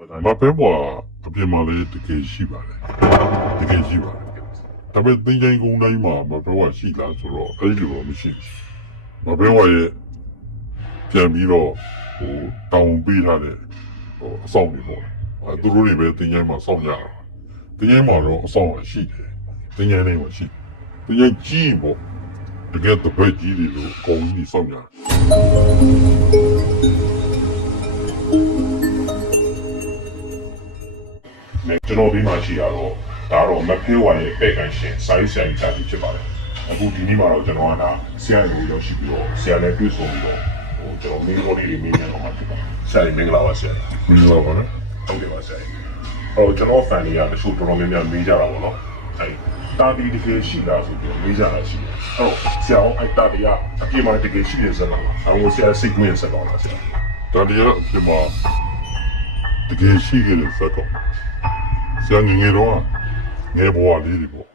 မပဲဘွာအပြင်မှာလည်းတကယ်ရှိပါတယ်တကယ်ရှိပါတယ်ဒါပေမဲ့သင်္ချိုင်းကုန်းတိုင်းမှာမပဲဘွာရှိလားဆိုတော့အဲ့လိုတော့မရှိဘူးမပဲဘွာရဲ့ပြန်ပြီးတော့တောင်းပေးထားတဲ့အဆောင်တွေပေါ့သူတို့တွေပဲသင်္ချိုင်းမှာစောင့်ကြတာသင်္ချိုင်းမှာတော့အဆောင်ရှိတယ်သင်္ချိုင်းတိုင်းမှာရှိသင်္ချိုင်းကြီးပေါ့တကယ်တပည့်ကြီးတွေလို့အကုန်ကြီးစောင့်ကြတယ်ကျွန်တော်ဒီမှာရှိရတော့ဒါတော့မဖေးဝါရဲ့ပဲ့ကန်ရှင်စိုင်းဆိုင်တာဖြစ်ပါတယ်အခုဒီနေ့မှာတော့ကျွန်တော်ကဒါဆရာကိုရောက်ရှိပြီးတော့ဆရာနဲ့တွေ့ဆုံပြီးတော့ကျွန်တော်မင်းဘော်လေးတွေမင်းများတော့မှာဖြစ်ပါတယ်ဆရာကြီးမင်္ဂလာပါဆရာမင်္ဂလာပါနော်ဟုတ်ကဲ့ပါဆရာကြီးကျွန်တော်ဖန်တွေကတချို့တော်တော်များများမေးကြတာပေါ့နော်တာဒီတကယ်ရှိလားဆိုပြီးမေးကြတာရှိတယ်ဆရာအောင်တာဒီကအပြည့်မှာတကယ်ရှိနေစလားဆရာစိတ်ကူးရင်စတော့လားဆရာဒါဒီကအပြည့်မှာတကယ်ရှိခဲ့တဲ့စကောဆရာငယ်တော့ငယ်ဘဝလေးတွေပေါ့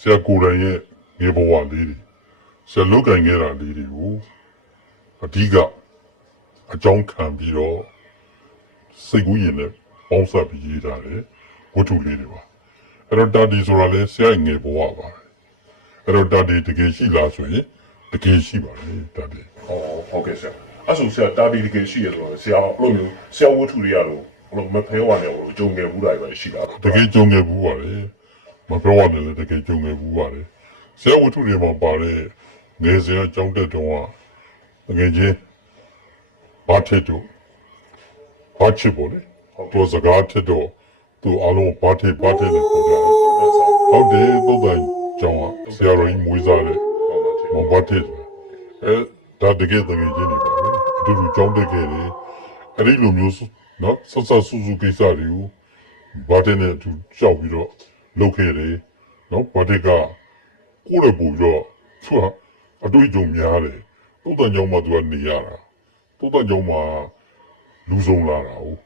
ဆရာကိုယ်တိုင်ရဲ့ငယ်ဘဝလေးတွေဆရာလုတ်ကင်ခဲ့တာလေးတွေကိုအဓိကအကြောင်းခံပြီးတော့စိတ်ကူးရင်လည်းပေါင်းစပ်ပြီးရေးထားတယ်ဝတ္ထုလေးတွေပါအဲ့တော့တာဒီဆိုတာလည်းဆရာငယ်ဘဝပါအဲ့တော့တာဒီတကယ်ရှိလားဆိုရင်တကယ်ရှိပါတယ်တာဒီဟုတ်ကဲ့ဆရာအဲ့ဆိုဆရာတာဒီတကယ်ရှိရဆိုတော့ဆရာအဲ့လိုမျိုးဆရာဝတ္ထုတွေရတော့မဖဲဝါနဲ့ဂျုံငယ်ဘူးတာပဲရှိတာတကယ်ဂျုံငယ်ဘူးပါလေမဖဲဝါနဲ့လည်းတကယ်ဂျုံငယ်ဘူးပါလေဆရာဝတ္ထုတွေမှာပါတဲ့ငယ်စဉ်အကြောင်းတက်တော့ငယ်ချင်းဘာထစ်တို့ဘာချစ်ပေါ်လေသူစကားထစ်တော့သူအလုံးဘာထစ်နဲ့ခေါ်ကြတယ်ဟုတ်တယ်တော့တိုင်ကျောင်းကဆရာတော်ကြီးမွေးစားတယ်ဘာထစ်ဒါတကယ်တကယ်ချင်းနေပါလေအတူတူကျောင်းတက်ခဲ့တယ်အဲ့ဒီလိုမျိုးနော်ဆဆဆူဆူကိစ္စတွေကိုဘာတဲ့နဲ့သူကြောက်ပြီးတော့လုပ်ခဲ့တယ်နော်ဘာတဲ့ကကိုယ်လည်းပို့ပြီးတော့သူကအတွေ့အကြုံများတယ်တုတ်တန်ကြောင့်မှသူကနေရတာတုတ်တန်ကြောင့်မှလူဆုံးလာတာဟုတ်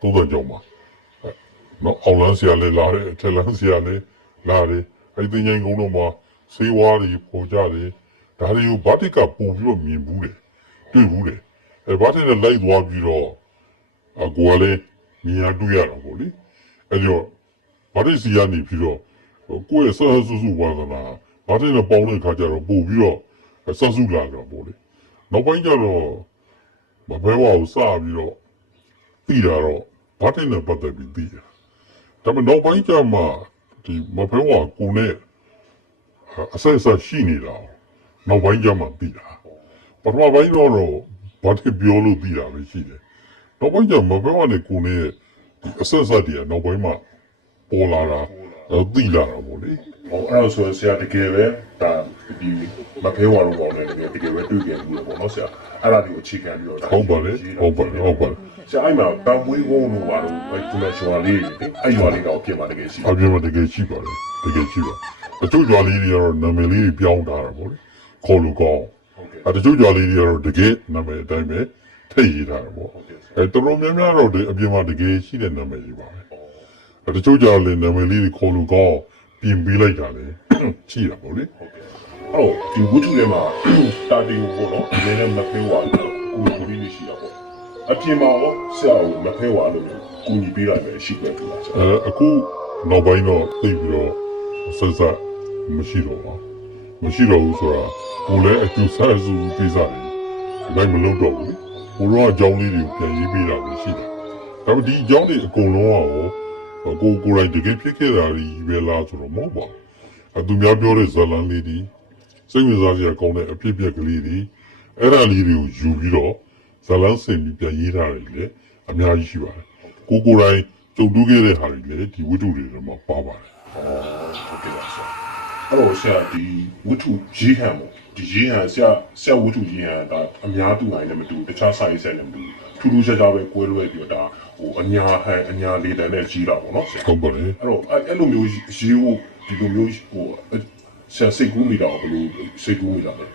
တုတ်တန်ကြောင့်မှနော်အောင်လန်းဆရာလည်းလာတယ်အထက်လန်းဆရာလည်းလာတယ်အဲ့ဒီငိုင်းကုန်းတော့မှဆေးဝါးတွေပေါ်ကြတယ်ဒါတွေကိုဘာတဲ့ကပို့ပြီးတော့မြင်ဘူးတယ်တွေ့ဘူးတယ်အဲ့ဘာတဲ့နဲ့လိုက်သွားပြီးတော့အကွာလေးမြင်ရတွေ့ရတာပေါ့လေအဲ့တော့ဘာလို့စီရနေပြီးတော့ကိုယ့်ရဲ့ဆဆဆူဆူဝါသနာဘာလို့လဲပေါင်းတဲ့ခါကျတော့ပို့ပြီးတော့ဆဆူလာတော့ပေါ့လေနောက်ပိုင်းကျတော့မဘဲဝါကိုစပြီးတော့ပြီးတာတော့ဘာလို့လဲပတ်သက်ပြီးပြီးတာဒါပေမဲ့နောက်ပိုင်းကျမှဒီမဘဲဝါကိုနဲ့အဆက်ဆက်ရှိနေတာနောက်ပိုင်းကျမှပြီးတာပထမပိုင်းတော့ဘာလို့ပြောလို့ပြီးတာပဲရှိတယ်နောက်ပိုင်းကျမပဲဝနဲ့ကိုနဲ့အဆက်ဆက်တည်းနောက်ပိုင်းမှာပေါ်လာတာသိလာတာပေါ့လေအဲ့တော့ဆိုဆရာတကယ်ပဲဒါဒီမဖေးဝါတော့ပေါ့လေတကယ်ပဲတွေ့ကြပြီးတော့ပေါ့နော်ဆရာအဲ့ဒါကိုအခြေခံပြီးတော့ဟုတ်ပါလေဟုတ်ပါလေဟုတ်ပါလေဆရာအဲ့မှာတမွေးဝုန်းလို့ပါတော့ဒီမှာရွာလေးတွေအဲ့ရွာလေးတော့အပြင်မှာတကယ်ရှိအပြင်မှာတကယ်ရှိပါတယ်တကယ်ရှိပါအချို့ရွာလေးတွေကတော့နာမည်လေးပြောင်းထားတာပေါ့လေခေါ်လို့ကောင်းတချို့ရွာလေးတွေကတော့တကယ်နာမည်အတိုင်းပဲထိတ်ရထားတာပေါ့တော်တော်များများတော့အပြင်မှာတကယ်ရှိတဲ့နာမည်ကြီးပါပဲတချို့ကြောင့်လည်းနာမည်လေးခေါ်လို့ကောင်းပြင်ပေးလိုက်တာလေရှိတာပေါ့လေအဲ့ဒီဝတ္ထုထဲမှာတာတီကိုပေါ့နော်ဒီနေ့မဖေးဝါကိုကူညီရှိတာပေါ့အပြင်မှာရောဆရာကိုမဖေးဝါလို့ကူညီပေးလိုက်ပဲရှိတယ်ကွာအခုနောက်ပိုင်းတော့သိပြီးတော့ဆက်ဆက်မရှိတော့ပါမရှိတော့ဘူးဆိုတာကိုလည်းအကျိုးဆက်စုပေးစားတယ်လိုက်မလုပ်တော့ဘူးဘိုးတော်အကြောင်းလေးတွေကိုပြန်ရေးပေးတာပဲရှိတယ်ဒါပေမဲ့ဒီအကြောင်းတွေအကုန်လုံးကကိုယ်တိုင်တကယ်ဖြစ်ခဲ့တာကြီးပဲလားဆိုတော့မဟုတ်ပါဘူးသူများပြောတဲ့ဇလန်းလေးတွေစိတ်ဝင်စားစရာကောင်းတဲ့အဖြစ်အပျက်ကလေးတွေအဲ့ဒါလေးတွေကိုယူပြီးတော့ဇလန်းစင်ပြီးပြန်ရေးထားတယ်လေအများကြီးရှိပါတယ်ကိုယ်တိုင်ကြုံတွေ့ခဲ့တဲ့ဟာတွေလည်းဒီဝတ္ထုတွေထဲမှာပါပါတယ်ဟုတ်ကဲ့ပါဆရာအဲ့တော့ဆရာဒီဝတ္ထုရေးဟန်ပေါ့ဒီရေးဟန်ဆရာဝတ္ထုရေးဟန်ဒါအများသူနိုင်လည်းမတူတခြားစာရေးဆက်လည်းမတူထူးထူးခြားခြားပဲကွဲလွဲပြီးတော့ဒါအညာဟန်အညာလေးတန်းနဲ့ကြီးတာပေါ့နော်ဆရာဟုတ်ပါလေအဲ့တော့အဲ့လိုမျိုးရေးဖို့ဒီလိုမျိုးဆရာစိတ်ကူးမိတာဘယ်လိုစိတ်ကူးမိတာလဲ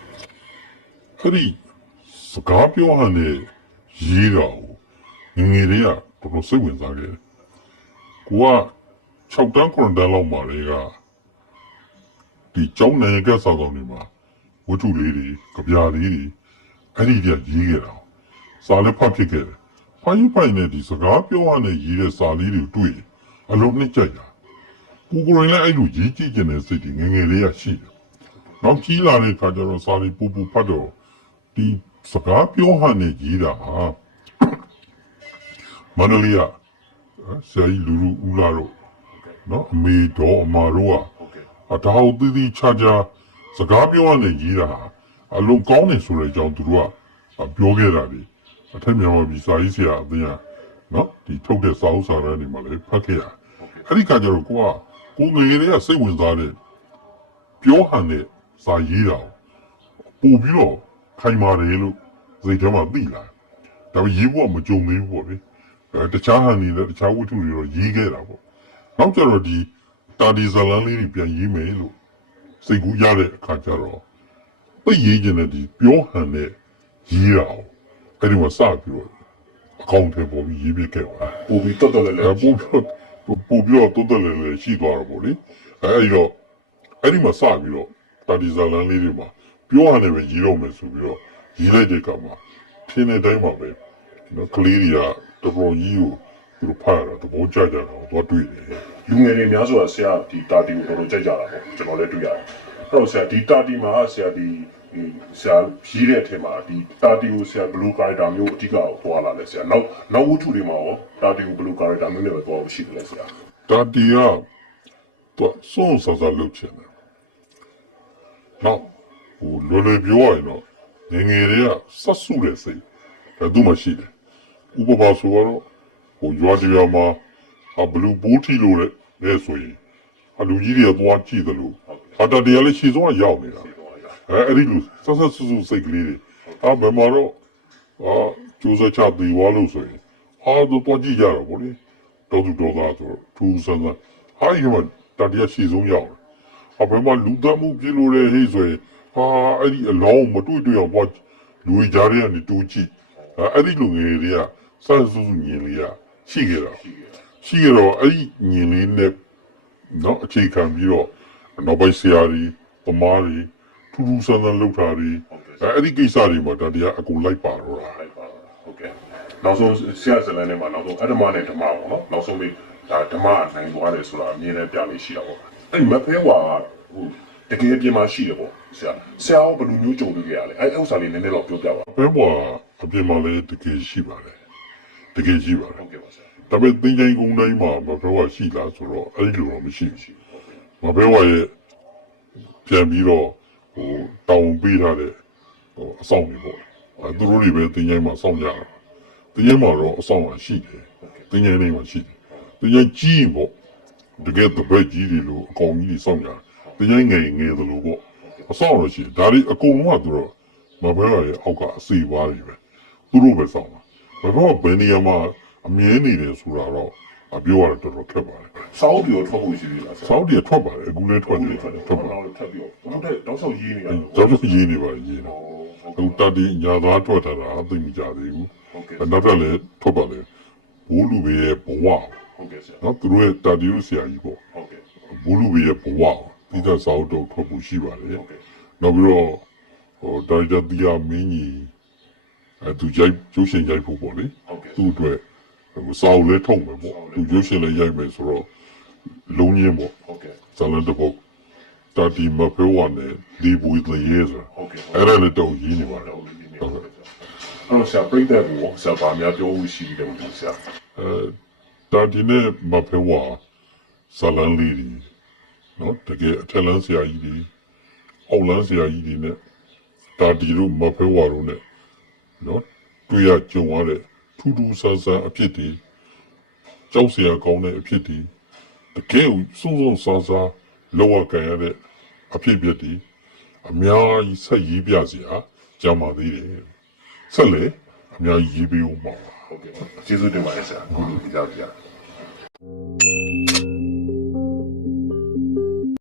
ခရီးစကားပြောဟန်နဲ့ရေးတော့ငယ်လေးကတော်တော်စိတ်ဝင်စားခဲ့ကိုက6တန်း9တန်းလောက်မှလည်းကဒီကျောင်းနယ်ကစားဆောင်တွေမှာဝတ္ထုလေးတွေကြပြလေးတွေအဲ့ဒီတည်းရေးခဲ့တာစာလည်းဖတ်ဖြစ်ခဲ့တယ် ဖိုင်နဲ့ဒီစကားပြောရတဲ့ရေးတဲ့စာလေးတွေတွေ့အလုံးနှစ်ကြိုက်တာကိုကိုရင်လည်းအဲ့လိုရေးကြည့်ကျင်တဲ့စိတ်တွေငငယ်လေးရရှိတယ်နောက်ကြီးလာတဲ့ခါကျတော့စာလေးပူဖတ်တော့ဒီစကားပြောဟန်နဲ့ရေးတာဟာမန္တလေးကဆရာကြီးလူဦးလာတော့နော်အမေတော်အမတို့ကအတားသီးသီးခြားခြားစကားပြောရတဲ့ရေးတာဟာအလုံးကောင်းတယ်ဆိုတဲ့အကြောင်းသူတို့ကပြောခဲ့တာလေအထက်မြန်မာပြည်စာရေးဆရာအသင်းကနော်ဒီထုတ်တဲ့စာအုပ်စာတမ်းတွေမှာလည်းဖတ်ခဲ့ရအဲ့ဒီကကြတော့ကိုငယ်ငယ်လေးကစိတ်ဝင်စားတဲ့ပြောဟန်တဲ့စာရေးတာပို့ပြီးတော့ခိုင်မာတယ်လို့စိတ်ထဲမှာသိလာဒါပေမဲ့ရေးဖို့မကြုံသေးဘူးပေါ့လေတခြားဟန်တွေလည်းတခြားဝတ္ထုတွေတော့ရေးခဲ့တာပေါ့နောက်ကြတော့ဒီတာဒီဇလန်လေးတွေပြန်ရေးမယ်လို့စိတ်ကူးရတဲ့အခါကျတော့သိရေးခြင်းနဲ့ဒီပြောဟန်တဲ့ရေးတာအဲ့ဒီမှာစပြီးတော့အကောင့်ထဲပေါ်ပြီးရေးပြခဲ့ပါပို့ပြီးတော်လည်းပို့ပြီးတော့တော်လည်းရှိသွားတော့ဗောလေအဲ့တော့အဲ့ဒီမှာစပြီးတော့တာဒီဇလန်လေးတွေမှာပြောဟန်နဲ့ပဲရေးတော့မယ်ဆိုပြီးတော့ရေးလိုက်တဲ့ကမှာထင်းတဲ့တိုင်းမှာပဲနော်ကလေးတွေကတော်တော်ကြီးကိုသူတို့ဖတ်ရတာသဘောကျကြတာတော့တွေ့တယ်လူငယ်တွေများဆိုတာဆရာဒီတာတီကိုတော်တော်ကြိုက်ကြတာပေါ့ကျွန်တော်လည်းတွေ့ရတယ်အဲ့တော့ဆရာဒီတာတီမှာဆရာဒီဆရာရေးတဲ့အထက်မှာဒီတာတီကိုဆရာဘလူးကာရီတာမျိုးအဓိကကိုသွားလာလဲဆရာနောက်ဝတ္ထုတွေမှာရောတာတီကိုဘလူးကာရီတာမျိုးနဲ့ပဲသွားလို့ရှိတယ်ဆရာတာတီကတော့စွန့်စားစားလုပ်ချင်တယ်နောက်လွယ်ပြောရရင်တော့ငယ်ငယ်တွေကစတ်စုတဲ့စိတ်ဒါသူမှရှိတယ်ဥပမာဆိုတော့ရွာတရားမှာဘလူးဘိုးထီလို့လဲဆိုရင်လူကြီးတွေကသွားကြည့်တယ်လို့တာတီကလည်းရှေ့ဆုံးကရောက်နေတာအဲ့ဒီလိုဆက်စုစိတ်ကလေးတွေဘယ်မှာတော့ကျိုးစားချပြီးဝါလို့ဆိုရင်တော့ကြည့်ကြတော့ဗောလေတော်သူတော်သားဆိုတော့ထူးဆန်းဆန်းဒီမှာတာတီကရှေ့ဆုံးရောက်တယ်ဘယ်မှာလူသားမှုပြလို့လဲဟေ့ဆိုရင်အဲ့ဒီအလောင်းမတွေ့အောင်ပေါ့လူကြီးကြားထဲကနေတူးကြည့်အဲ့ဒီလူငယ်တွေကဆက်စုညင်လေးကရှိခဲ့တော့အဲ့ဒီညင်လေးနဲ့နော်အခြေခံပြီးတော့နောက်ပိုင်းဆရာကြီးပမားတွေထူးထူးဆန်းဆန်းလုပ်တာတွေအဲ့ဒီကိစ္စတွေမှာဒါတရားအကုန်လိုက်ပါတော့တာဟုတ်ကဲ့နောက်ဆုံးဆရာဇလန်နဲ့မှာနောက်ဆုံးအဓမ္မနဲ့ဓမ္မပေါ့နော်နောက်ဆုံးပြီးဒါဓမ္မနိုင်သွားတယ်ဆိုတာအမြင်နဲ့ပြလို့ရှိတာပေါ့အဲ့မဖဲဝါတကယ်ပြင်မှာရှိတယ်ပေါ့ဆရာဘယ်လိုမျိုးကြုံတွေ့ခဲ့ရလဲအဲ့ဥစ္စာလေးနည်းနည်းတော့ပြောပြပါဖဲဝါအပြင်မှာလည်းတကယ်ရှိပါတယ်ဟုတ်ကဲ့ပါဆရာဒါပေမဲ့သင်္ချိုင်းကုန်းတိုင်းမှာမဖဲဝါရှိလားဆိုတော့အဲ့လိုတော့မရှိဘူးမဖဲဝါရဲ့ပြန်ပြီးတော့တောင်းပေးထားတဲ့အဆောင်တွေပေါ့သူတို့တွေပဲသင်္ချိုင်းမှာစောင့်ကြတာသင်္ချိုင်းမှာတော့အဆောင်ရှိတယ်သင်္ချိုင်းတွေမှာရှိတယ်သင်္ချိုင်းကြီးပေါ့တကယ်တပည့်ကြီးတွေလို့အကောင်ကြီးတွေစောင့်ကြတာသင်္ချိုင်းငယ်တယ်လို့ပေါ့အဆောင်တော့ရှိတယ်ဒါတွေအကုန်လုံးကသူတို့မဖဲဝါရဲ့အောက်ကအစီပါတွေပဲသူတို့ပဲစောင့်တာမဖဲဝါဘယ်နေရာမှာအမြဲနေတယ်ဆိုတာတော့ပြောရတော့တော်တော်ခက်ပါတယ်စောင်းပြီးတော့ထွက်ဖို့ရှိသေးလားစောင်းတွေထွက်ပါတယ်အခုလည်းထွက်နေတယ်ထွက်ပါတော့ထွက်ပြီးတော့တောက်ဆောက်ရေးနေတာတောက်ဆောက်ရေးနေပါရေးနေအခုတတိညာသားထွက်တာအသိမကြသေးဘူးနောက်တော့လည်းထွက်ပါလေဘိုးလူပဲရဲ့ဘဝဟုတ်ကဲ့ဆရာနော်သူတို့ရဲ့တာတီရုဆရာကြီးပေါ့ဟုတ်ကဲ့ဘိုးလူပဲရဲ့ဘဝဒီတော့စောင်းတော့ထွက်ဖို့ရှိပါတယ်နောက်ပြီးတော့ဒါကြတိယမင်းကြီးသူကျိုးရှင်ရိုက်ဖို့ပေါ့လေသူ့အတွက်စောင်းလည်းထုံမယ်ပေါ့သူကျိုးရှင်လည်းရိုက်မယ်ဆိုတော့လုံးရင်းပေါ့ဇာလန်တပုတ်တာတီမဖဲဝါနဲ့ဒီဘူတရေဆိုအဲ့ဒါလည်းတော့ရင်းနေပါတယ်ဟုတ်ကဲ့အဲ့ဆရာပြိတ္တကိုဆရာဗာများပြောလို့ရှိတယ်မဟုတ်ဆရာတာတီနဲ့မဖဲဝါဇာလန်လေးတွေနော်တကယ်အထက်လန်းဆရာကြီးတွေအောက်လန်းဆရာကြီးတွေနဲ့တာတီတို့မဖဲဝါတို့နဲ့နော်တွေ့ရကြုံရတဲ့ထူးထူးဆန်းဆန်းအဖြစ်တွေကြောက်စရာကောင်းတဲ့အဖြစ်တွေတကယ်စုံဆန်းဆန်းလောက်ရကြရတဲ့အဖြစ်အပျက်တွေအများကြီးဆက်ရေးပြစရာကြမ်းပါသေးတယ်ဆက်လေအများကြီးရေးပေးဦးမှာဟုတ်ကဲ့ကျေးဇူးတင်ပါတယ်ဆရာအခုလိုကြားပြ